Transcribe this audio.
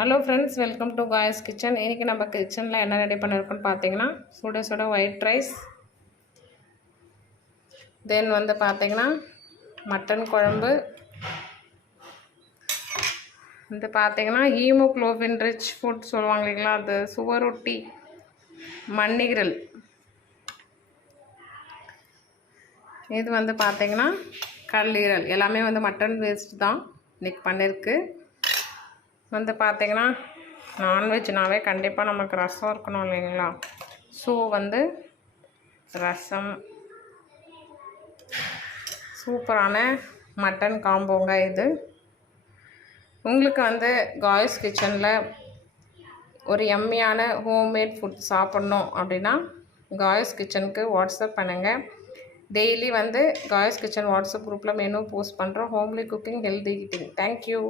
Hello friends, welcome to guys kitchen. இன்றைக்கி நம்ம கிச்சனில் என்ன ரெடி பண்ணியிருக்கோன்னு பார்த்தீங்கன்னா, சுட சுட ஒயிட் ரைஸ், தென் வந்து பார்த்தீங்கன்னா மட்டன் குழம்பு, வந்து பார்த்தீங்கன்னா ஹீமோக்ளோபின் ரிச் ஃபுட் சொல்லுவாங்க இல்லைங்களா, அது சுவரொட்டி, மண்ணிரல், இது வந்து பார்த்தீங்கன்னா கல்லீரல், எல்லாமே வந்து மட்டன் வேஸ்ட் தான் இன்றைக்கி பண்ணியிருக்கு. வந்து பார்த்திங்கன்னா நான்வெஜ்னாவே கண்டிப்பாக நமக்கு ரசம் இருக்கணும் இல்லைங்களா. ஸோ வந்து ரசம், சூப்பரான மட்டன் காம்போங்க இது. உங்களுக்கு வந்து காய்ஸ் கிச்சனில் ஒரு எம்மியான ஹோம்மேட் ஃபுட் சாப்பிட்ணும் அப்படின்னா காய்ஸ் கிச்சனுக்கு வாட்ஸ்அப் பண்ணுங்கள். டெய்லி வந்து காய்ஸ் கிச்சன் வாட்ஸ்அப் குரூப்பில் மெனு போஸ்ட் பண்ணுறோம். Homely cooking, healthy eating. Thank you.